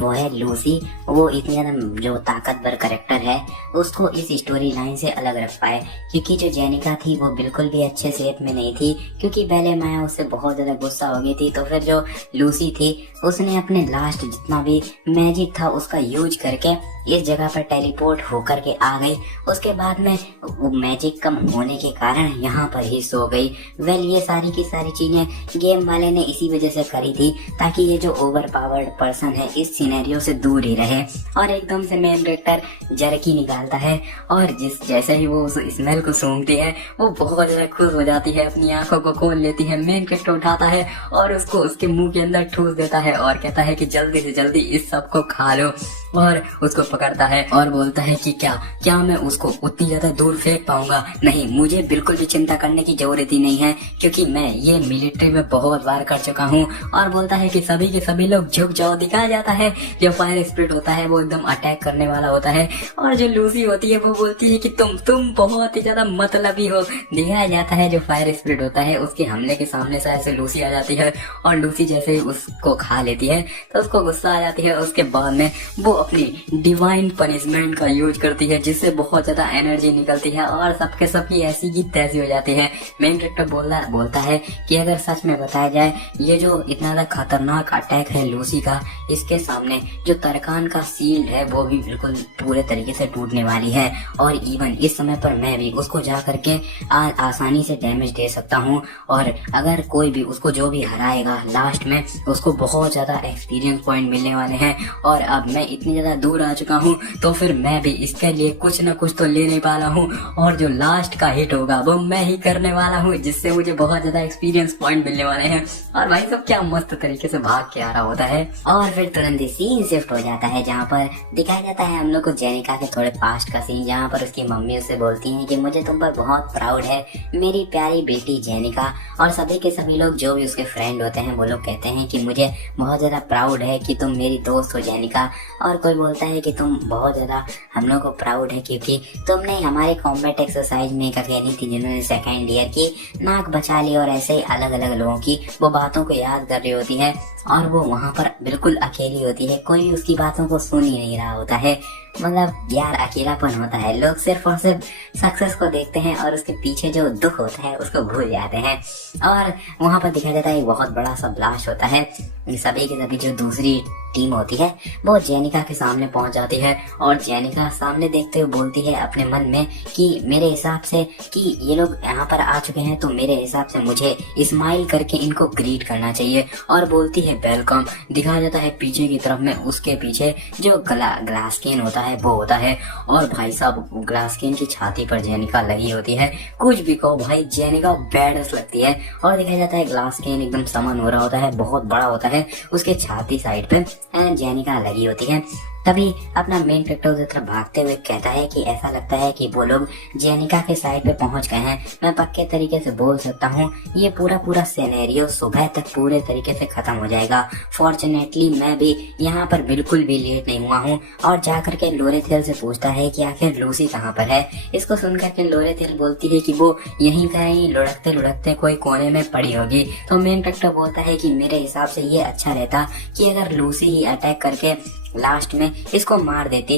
वो है लूसी वो इतनी ज्यादा जो ताकतवर कैरेक्टर है उसको इस स्टोरी लाइन से अलग रख पाए, क्योंकि जो जेनिका थी वो बिल्कुल भी अच्छे सेहत में नहीं थी क्योंकि पहले माया उससे बहुत ज्यादा गुस्सा हो गई थी। तो फिर जो लूसी थी उसने अपने लास्ट जितना भी मैजिक था उसका यूज करके इस जगह पर टेलीपोर्ट होकर के आ गई। उसके बाद में वो मैजिक कम होने के कारण यहाँ पर ही सो गई। वेल ये सारी की सारी चीजें गेम वाले ने इसी वजह से करी थी ताकि ये जो ओवर पावर्ड पर्सन है इस सिनेरियो से दूर ही रहे। और एकदम से मेन कैरेक्टर जरकी निकालता है और जैसे ही वो उस स्मेल को सूंघती है वो बहुत ज्यादा खुश हो जाती है, अपनी आंखों को खोल लेती है। मेन कैरेक्टर उठाता है और उसको उसके मुंह के अंदर ठूस देता है और कहता है कि जल्दी से जल्दी इस सब को खा लो, और उसको पकड़ता है और बोलता है कि क्या मैं उसको उतनी ज्यादा दूर फेंक पाऊंगा? नहीं, मुझे बिल्कुल भी चिंता करने की जरूरत ही नहीं है क्योंकि मैं ये मिलिट्री में बहुत बार कर चुका हूँ। और बोलता है कि सभी के सभी लोग झुक जाओ। दिखाया जाता है जो फायर स्पिरिट होता है वो एकदम अटैक करने वाला होता है और जो लूसी होती है वो बोलती है कि तुम बहुत ही ज्यादा मतलबी हो। दिखाया जाता है जो फायर स्पिरिट होता है उसके हमले के सामने से ऐसे लूसी आ जाती है और लूसी जैसे उसको खा लेती है तो उसको गुस्सा आ जाती है। उसके बाद में वो अपनी डिवाइन पनिशमेंट का यूज करती है जिससे बहुत ज्यादा एनर्जी निकलती है और सबके सबकी ऐसी की तैसी हो जाती है। मेन कैरेक्टर बोलता है कि अगर सच में बताया जाए ये जो इतना ज्यादा खतरनाक अटैक है लूसी का, इसके सामने जो तरकान का सील्ड है वो भी बिल्कुल पूरे तरीके से टूटने वाली है और इवन इस समय पर मैं भी उसको जा करके आसानी से डैमेज दे सकता हूँ। और अगर कोई भी उसको जो भी हराएगा लास्ट में उसको बहुत ज्यादा एक्सपीरियंस पॉइंट मिलने वाले हैं। और अब मैं इतनी ज्यादा दूर आ चुका हूँ तो फिर मैं भी इसके लिए कुछ न कुछ तो लेने वाला हूँ और जो लास्ट का हिट होगा वो मैं ही करने वाला हूँ जिससे मुझे बहुत ज्यादा एक्सपीरियंस पॉइंट मिलने वाले हैं। और भाई सब क्या मस्त तरीके से भाग के आ रहा होता है। और फिर तुरंत ही सीन शिफ्ट हो जाता है जहाँ पर दिखाया जाता है हम लोग को जेनिका के थोड़े पास्ट का सीन, जहाँ पर उसकी मम्मी उससे बोलती है कि मुझे तुम पर बहुत प्राउड है मेरी प्यारी बेटी जेनिका। और सभी के सभी लोग जो भी उसके फ्रेंड होते हैं वो लोग कहते हैं कि मुझे बहुत ज्यादा प्राउड है कि तुम मेरी दोस्त हो जेनिका। और कोई बोलता है कि तुम बहुत ज्यादा हम लोग को प्राउड है क्योंकि तुमने हमारे कॉम्बैट एक्सरसाइज में एक अकेली थी जिन्होंने सेकेंड ईयर की नाक बचा ली। और ऐसे ही अलग अलग लोगों की वो बातों को याद कर रही होती है और वो वहाँ पर बिल्कुल अकेली होती है, कोई भी उसकी बातों को सुन ही नहीं रहा होता है। मतलब यार अकेलापन होता है, लोग सिर्फ और सिर्फ सक्सेस को देखते हैं और उसके पीछे जो दुख होता है उसको भूल जाते हैं। और वहाँ पर दिखाया जाता है एक बहुत बड़ा सा ब्लास्ट होता है। सभी के सभी जो दूसरी टीम होती है वो जेनिका के सामने पहुंच जाती है और जेनिका सामने देखते हुए बोलती है अपने मन में कि मेरे हिसाब से कि ये लोग यहाँ पर आ चुके हैं तो मेरे हिसाब से मुझे स्माइल करके इनको ग्रीट करना चाहिए। और बोलती है वेलकम। दिखाया जाता है पीछे की तरफ में उसके पीछे जो ग्लासकेन होता है वो होता है और भाई साहब ग्लासकेन की छाती पर जेनिका लगी होती है। कुछ भी कहो भाई जेनिका बैडस लगती है। और दिखाया जाता है ग्लासकेन एकदम समन हो रहा होता है, बहुत बड़ा होता है, उसके छाती साइड पे जेनिका लगी होती है। तभी अपना मेन कैरेक्टर उधर तरफ भागते हुए कहता है कि ऐसा लगता है कि वो लोग जेनिका के साइड पे पहुंच गए हैं। मैं पक्के तरीके से बोल सकता हूँ ये पूरा सिनेरियो सुबह तक पूरे तरीके से खत्म हो जाएगा। फॉर्चुनेटली मैं भी यहाँ पर बिल्कुल भी लेट नहीं हुआ हूँ। और जा करके लोरेथिल से पूछता है कि आखिर लूसी कहाँ पर है। इसको सुनकर के लोरेथिल बोलती है कि वो यहीं कहीं लुढ़कते लुढ़कते कोई कोने में पड़ी होगी। तो मेन कैरेक्टर बोलता है कि मेरे हिसाब से ये अच्छा रहता कि अगर लूसी ही अटैक करके लास्ट में इसको मार देती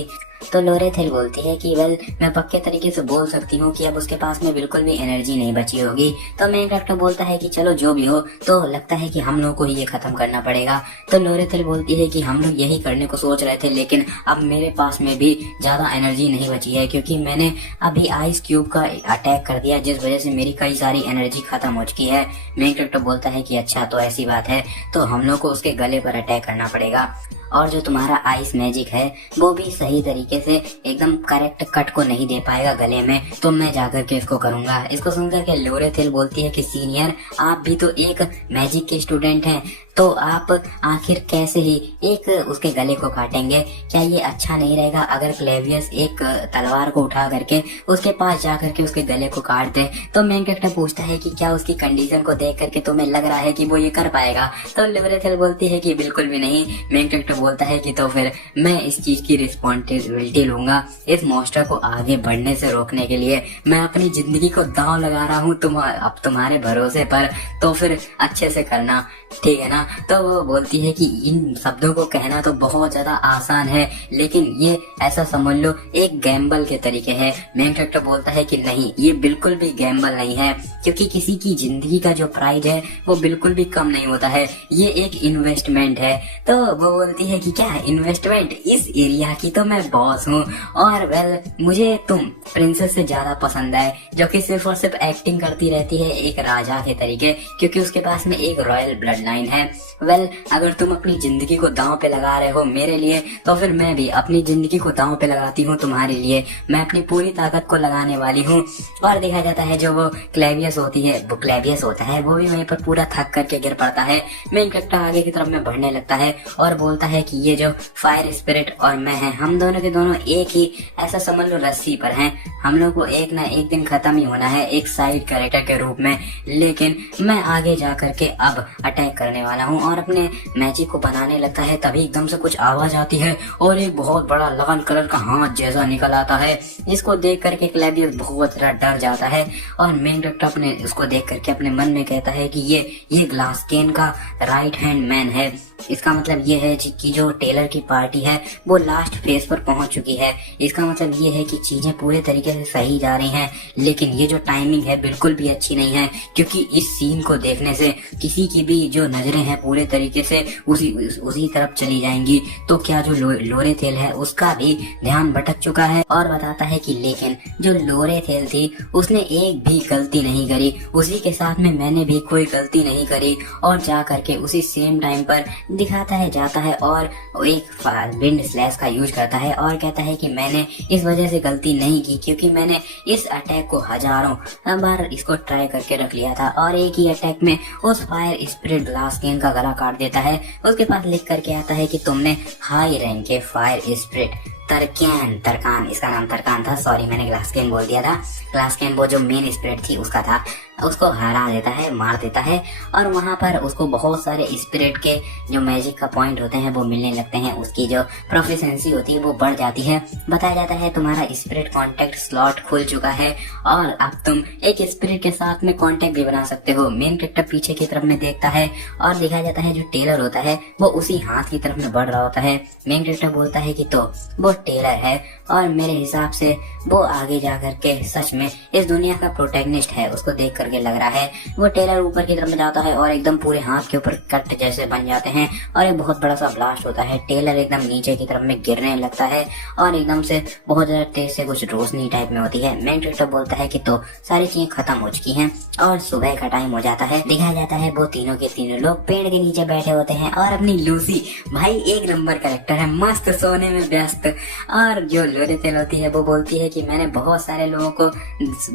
तो लोरेथिल बोलती है कि वेल मैं पक्के तरीके से बोल सकती हूँ कि अब उसके पास में बिल्कुल भी एनर्जी नहीं बची होगी। तो मेन कैरेक्टर बोलता है कि चलो जो भी हो, तो लगता है कि हम लोग को ही ये खत्म करना पड़ेगा। तो लोरेथिल बोलती है कि हम लोग यही करने को सोच रहे थे, लेकिन अब मेरे पास में भी ज्यादा एनर्जी नहीं बची है, क्योंकि मैंने अभी आइस क्यूब का अटैक कर दिया, जिस वजह से मेरी कई सारी एनर्जी खत्म हो चुकी है। मेन कैरेक्टर बोलता है कि अच्छा तो ऐसी बात है, तो हम लोग को उसके गले पर अटैक करना पड़ेगा, और जो तुम्हारा आइस मैजिक है वो भी सही तरीके से एकदम करेक्ट कट को नहीं दे पाएगा गले में, तो मैं जाकर के इसको करूंगा। इसको सुनकर के लोरेथिल बोलती है कि सीनियर, आप भी तो एक मैजिक के स्टूडेंट हैं, तो आप आखिर कैसे ही एक उसके गले को काटेंगे? क्या ये अच्छा नहीं रहेगा अगर क्लेवियस एक तलवार को उठा करके उसके पास जा करके उसके गले को काट दे? तो मेन कैरेक्टर पूछता है कि क्या उसकी कंडीशन को देख करके तुम्हें लग रहा है कि वो ये कर पाएगा? तो लोरेथिल बोलती है कि बिल्कुल भी नहीं। मेन कैरेक्टर बोलता है कि तो फिर मैं इस चीज की रिस्पॉन्सिबिलिटी लूंगा, इस मॉन्स्टर को आगे बढ़ने से रोकने के लिए मैं अपनी जिंदगी को दांव लगा रहा हूँ अब तुम्हारे भरोसे पर, तो फिर अच्छे से करना, ठीक है ना? तो वो बोलती है कि इन शब्दों को कहना तो बहुत ज्यादा आसान है, लेकिन ये ऐसा समझ लो एक गैम्बल के तरीके है। मेन कैरेक्टर बोलता है कि नहीं, ये बिल्कुल भी गैम्बल नहीं है, क्योंकि किसी की जिंदगी का जो प्राइस है वो बिल्कुल भी कम नहीं होता है, ये एक इन्वेस्टमेंट है। तो वो बोलती है कि क्या इन्वेस्टमेंट? इस एरिया की तो मैं बॉस हूँ, और वेल मुझे तुम प्रिंसेस से ज्यादा पसंद है, जो कि सिर्फ और सिर्फ एक्टिंग करती रहती है एक राजा के तरीके, क्योंकि उसके पास में एक रॉयल ब्लड लाइन है। वेल अगर तुम अपनी जिंदगी को दांव पे लगा रहे हो मेरे लिए, तो फिर मैं भी अपनी जिंदगी को दांव पे लगाती हूँ तुम्हारे लिए। मैं अपनी पूरी ताकत को लगाने वाली हूँ। और देखा जाता है जो वो क्लेवियस होती है, वो क्लेवियस होता है, वो भी वहीं पर पूरा थक करके गिर पड़ता है। मेन कैरेक्टर आगे की तरफ में बढ़ने लगता है और बोलता है कि ये जो फायर स्पिरिट और मैं है, हम दोनों के दोनों एक ही, ऐसा समझ लो रस्सी पर हैं, हम लोग को एक ना एक दिन खत्म ही होना है एक साइड कैरेक्टर के रूप में। लेकिन मैं आगे जा करके अब अटैक करने वाला हूँ और अपने मैजिक को बनाने लगता है। तभी एकदम से कुछ आवाज आती है और एक बहुत बड़ा लाल कलर का हाथ जैसा निकल आता है। इसको देख करके क्लेवियस बहुत डर जाता है और मेन कैरेक्टर अपने उसको देख करके अपने मन में कहता है कि ये ग्लासकेन का राइट हैंड मैन है। इसका मतलब ये है कि जो टेलर की पार्टी है वो लास्ट फेज पर पहुंच चुकी है। इसका मतलब ये है कि चीजें पूरे तरीके से सही जा रही हैं, लेकिन ये जो टाइमिंग है बिल्कुल भी अच्छी नहीं है, क्योंकि इस सीन को देखने से किसी की भी जो नजरें हैं पूरे तरीके से उसी तरफ चली जाएंगी। तो क्या जो लोरेथिल है उसका भी ध्यान भटक चुका है और बताता है कि लेकिन जो लोरेथिल थी उसने एक भी गलती नहीं करी, उसी के साथ में मैंने भी कोई गलती नहीं करी। और जा करके उसी सेम टाइम पर दिखाता है, जाता है और एक विंड स्लैश का यूज करता है और कहता है कि मैंने इस वजह से गलती नहीं की क्योंकि मैंने इस अटैक को हजारों बार इसको ट्राई करके रख लिया था और एक ही अटैक में उस फायर स्पिरिट ग्लासकेन का गला काट देता है। उसके पास लिख करके आता है कि तुमने हाई रैंक के फायर स्पिरिट तरकान, इसका नाम तरकान था, सॉरी मैंने ग्लासकेन बोल दिया था। ग्लासकेन वो जो मेन स्पिरिट थी उसका था, उसको हरा देता है, मार देता है और वहां पर उसको बहुत सारे स्पिरिट के जो मैजिक का पॉइंट होते हैं वो मिलने लगते हैं। उसकी जो प्रोफिशिएंसी होती है वो बढ़ जाती है। बताया जाता है तुम्हारा स्पिरिट कांटेक्ट स्लॉट खुल चुका है और अब तुम एक स्पिरिट के साथ में कांटेक्ट भी बना सकते हो। मेन कैरेक्टर पीछे की तरफ में देखता है और देखा जाता है जो टेलर होता है वो उसी हाथ की तरफ में बढ़ रहा होता है। मेन कैरेक्टर बोलता है कि तो वो टेलर है और मेरे हिसाब से वो आगे जा करके सच में इस दुनिया का प्रोटैगनिस्ट है। उसको देख करके लग रहा है। वो टेलर ऊपर की तरफ में जाता है और एकदम पूरे हाथ के ऊपर कट जैसे बन जाते हैं और एक बहुत बड़ा सा ब्लास्ट होता है। टेलर एकदम नीचे की तरफ में गिरने लगता है और एकदम से बहुत ज्यादा तेज से कुछ रोशनी टाइप में होती है। मेन कैरेक्टर बोलता है कि तो सारी चीजें खत्म हो चुकी हैं और सुबह का टाइम हो जाता है। दिखाया जाता है वो तीनों के तीनों लोग पेड़ के नीचे बैठे होते हैं और अपनी लूसी, भाई एक नंबर कैरेक्टर है, मस्त सोने में व्यस्त। और जो लोरेथिल होती है वो बोलती है कि मैंने बहुत सारे लोगों को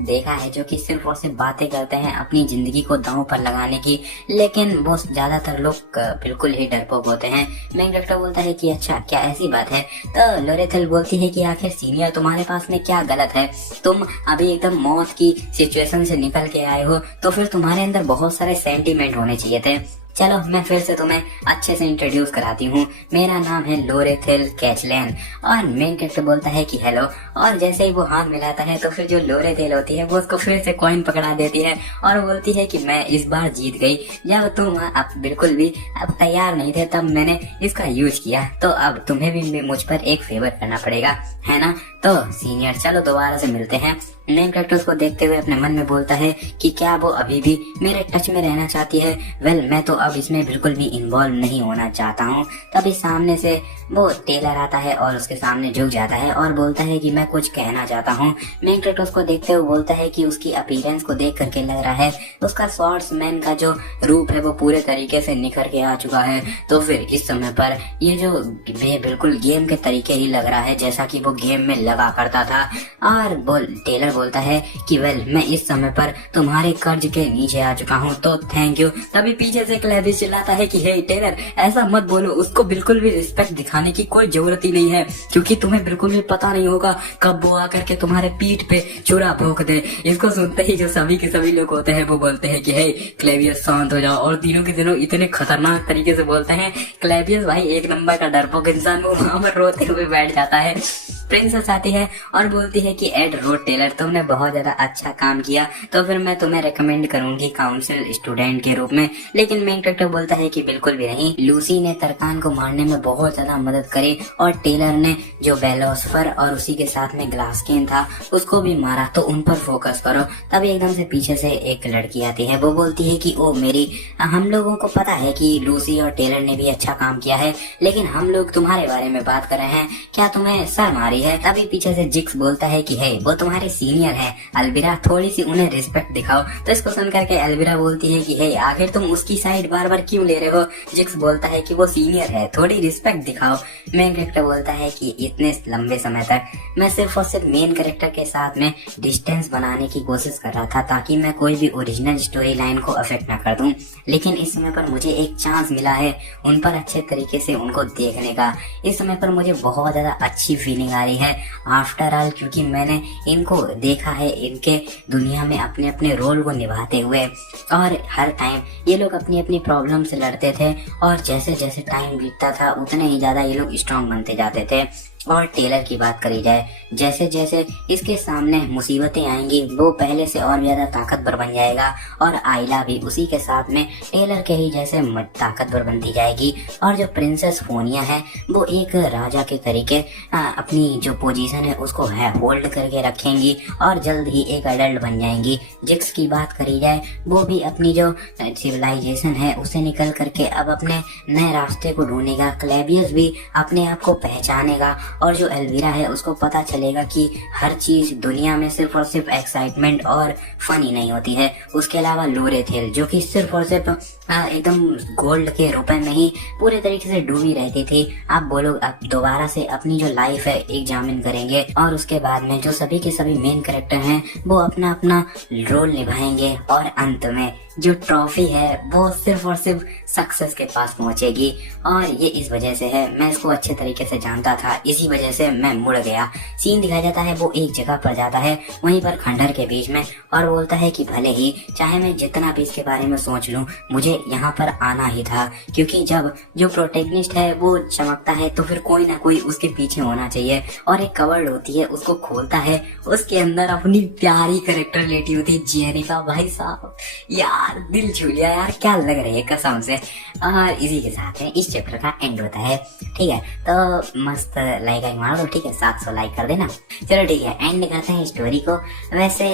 देखा है जो कि सिर्फ और सिर्फ बातें करते हैं अपनी जिंदगी को दांव पर लगाने की, लेकिन वो ज्यादातर लोग बिल्कुल ही डरपोक होते हैं। मेन कैरेक्टर बोलता है कि अच्छा क्या ऐसी बात है? तो लोरेथिल बोलती है कि आखिर सीनियर तुम्हारे पास में क्या गलत है? तुम अभी एकदम मौत की सिचुएशन से निकल के आए हो, तो फिर तुम्हारे अंदर बहुत सारे सेंटीमेंट होने चाहिए थे। चलो मैं फिर से तुम्हें अच्छे से इंट्रोड्यूस कराती हूँ। मेरा नाम है लोरेथिल कैचलैन। और मेन कैरेक्टर बोलता है कि हेलो, और जैसे ही वो हाथ मिलाता है तो फिर जो लोरेथिल होती है वो उसको फिर से कॉइन पकड़ा देती है और बोलती है कि मैं इस बार जीत गई। जब तुम अब बिल्कुल भी अब तैयार नहीं थे तब मैंने इसका यूज किया, तो अब तुम्हें भी मुझ पर एक फेवर करना पड़ेगा, है ना? तो सीनियर चलो दोबारा से मिलते हैं। मेन कैरेक्टर को देखते हुए अपने मन में बोलता है कि क्या वो अभी भी मेरे टच में रहना चाहती है। वेल मैं तो अब इसमें बिल्कुल भी इन्वॉल्व नहीं होना चाहता हूँ। तभी सामने से वो टेलर आता है और उसके सामने झुक जाता है और बोलता है कि मैं कुछ कहना चाहता हूँ। मेन कैरेक्टर उसको देखते हुए बोलता है कि उसकी अपीयरेंस को देख करके लग रहा है उसका स्वॉर्ड्समैन का जो रूप है वो पूरे तरीके से निखर के आ चुका है। तो फिर इस समय पर ये जो बिल्कुल गेम के तरीके ही लग रहा है जैसा कि वो गेम में लगा करता था। और टेलर बोलता है कि वेल मैं इस समय पर तुम्हारे कर्ज के नीचे आ चुका हूँ, तो थैंक यू। तभी पीछे से क्लेविस चिल्लाता है कि हे टेलर ऐसा मत बोलो, उसको बिल्कुल भी रिस्पेक्ट दिखाने की कोई जरूरत ही नहीं है, क्योंकि तुम्हें बिल्कुल भी पता नहीं होगा कब वो आकर के तुम्हारे पीठ पे चूरा भोंक दे। इसको सुनते ही जो सभी के सभी लोग होते हैं वो बोलते हैं कि हे क्लेवियस शांत हो जाओ, और तीनों के दिनों इतने खतरनाक तरीके से बोलते हैं। क्लेवियस भाई एक नंबर का डरपोक इंसान, वो वहां पर रोते हुए बैठ जाता है। प्रिंसेस आती है और बोलती है कि एड रोड टेलर तुमने बहुत ज्यादा अच्छा काम किया, तो फिर मैं तुम्हें रेकमेंड करूंगी काउंसिल स्टूडेंट के रूप में। लेकिन मेन कैरेक्टर बोलता है कि बिल्कुल भी नहीं, लूसी ने तरकान को मारने में बहुत ज्यादा मदद करी और टेलर ने जो वेलोस्फर और उसी के साथ में ग्लासकेन था उसको भी मारा, तो उन पर फोकस करो। तभी एकदम से पीछे से एक लड़की आती है, वो बोलती है कि ओ मेरी, हम लोगों को पता है कि लूसी और टेलर ने भी अच्छा काम किया है, लेकिन हम लोग तुम्हारे बारे में बात कर रहे हैं, क्या तुम्हें शर्म आ रही है? तभी पीछे से जिक्स बोलता है कि हे वो तुम्हारे सीनियर है अलविरा, थोड़ी सी उन्हें रिस्पेक्ट दिखाओ। तो इसको सुन करके अलविरा बोलती है कि हे आखिर तुम उसकी साइड बार बार क्यों ले रहे हो? जिक्स बोलता है कि वो सीनियर है, थोड़ी रिस्पेक्ट दिखाओ। मेन कैरेक्टर बोलता है कि इतने लंबे समय तक मैं सिर्फ और सिर्फ मेन कैरेक्टर के साथ में डिस्टेंस बनाने की कोशिश कर रहा था ताकि मैं कोई भी ओरिजिनल स्टोरी लाइन को अफेक्ट ना कर दूं, लेकिन इस समय पर मुझे एक चांस मिला है उन पर अच्छे तरीके से उनको देखने का। इस समय पर मुझे बहुत ज्यादा अच्छी फीलिंग आ रही है आफ्टर ऑल, क्योंकि मैंने इनको देखा है इनके दुनिया में अपने अपने रोल को निभाते हुए, और हर टाइम ये लोग अपनी अपनी प्रॉब्लम से लड़ते थे और जैसे जैसे टाइम बीतता था उतने ही ज्यादा ये लोग स्ट्रांग बनते जाते थे। और टेलर की बात करी जाए, जैसे जैसे इसके सामने मुसीबतें आएंगी वो पहले से और ज्यादा ताकतवर बन जाएगा, और आइला भी उसी के साथ में टेलर के ही जैसे ताकतवर बनती जाएगी। और जो प्रिंसेस फोनिया है वो एक राजा के तरीके अपनी जो पोजीशन है उसको होल्ड करके रखेंगी और जल्द ही एक एडल्ट बन जाएंगी। जिक्स की बात करी जाए, वो भी अपनी जो सिविलाइजेशन है उसे निकल करके अब अपने नए रास्ते को ढूंढेगा। क्लेवियस भी अपने आप को पहचानेगा, और जो एल्विरा है उसको पता चलेगा कि हर चीज दुनिया में सिर्फ और सिर्फ एक्साइटमेंट और फनी नहीं होती है। उसके अलावा लोरेथिल जो कि सिर्फ और सिर्फ एकदम गोल्ड के रुपए में ही पूरे तरीके से डूबी रहती थी, अब वो लोग अब दोबारा से अपनी जो लाइफ है एग्जामिन करेंगे, और उसके बाद में जो सभी के सभी मेन कैरेक्टर हैं वो अपना अपना रोल निभाएंगे, और अंत में जो ट्रॉफी है वो सिर्फ और सिर्फ सक्सेस के पास पहुंचेगी। और ये इस वजह से है, मैं इसको अच्छे तरीके से जानता था, इसी वजह से मैं मुड़ गया। सीन दिखाया जाता है वो एक जगह पर जाता है वहीं पर खंडर के बीच में, और बोलता है कि भले ही चाहे मैं जितना भी इसके बारे में सोच लूं मुझे यहाँ पर आना ही था, क्योंकि जब जो प्रोटेगनिस्ट है वो चमकता है तो फिर कोई ना कोई उसके पीछे होना चाहिए। और एक कवर्ड होती है, उसको खोलता है, उसके अंदर अपनी प्यारी कैरेक्टर लेटी होती है जेनिफा। भाई साहब यार दिल छू लिया यार, क्या लग रही है कसम से। और इसी के साथ में इस चैप्टर का एंड होता है। ठीक है, तो मस्त लाइक मार दो, ठीक है, 700 लाइक कर देना। चलो ठीक है, एंड करते हैं स्टोरी को। वैसे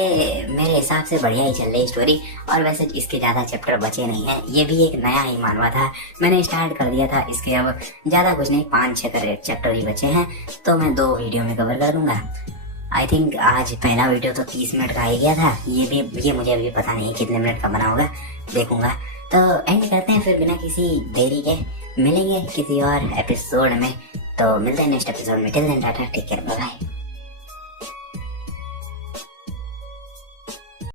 मेरे हिसाब से बढ़िया ही चल रही स्टोरी, और वैसे इसके ज्यादा चैप्टर बचे नहीं है, ये भी एक नया ही मानवा था, मैंने स्टार्ट कर दिया था, इसके अब ज्यादा कुछ नहीं 5-6 चैप्टर ही बचे हैं, तो मैं 2 वीडियो में कवर कर दूंगा। आई थिंक आज पहला वीडियो तो 30 मिनट का आ गया था, ये मुझे अभी पता नहीं कितने मिनट का बना होगा, देखूंगा। तो एंड करते हैं फिर बिना किसी देरी के, मिलेंगे किसी और एपिसोड में। तो मिलते हैं नेक्स्ट एपिसोड में, till then tata, take care, bye bye.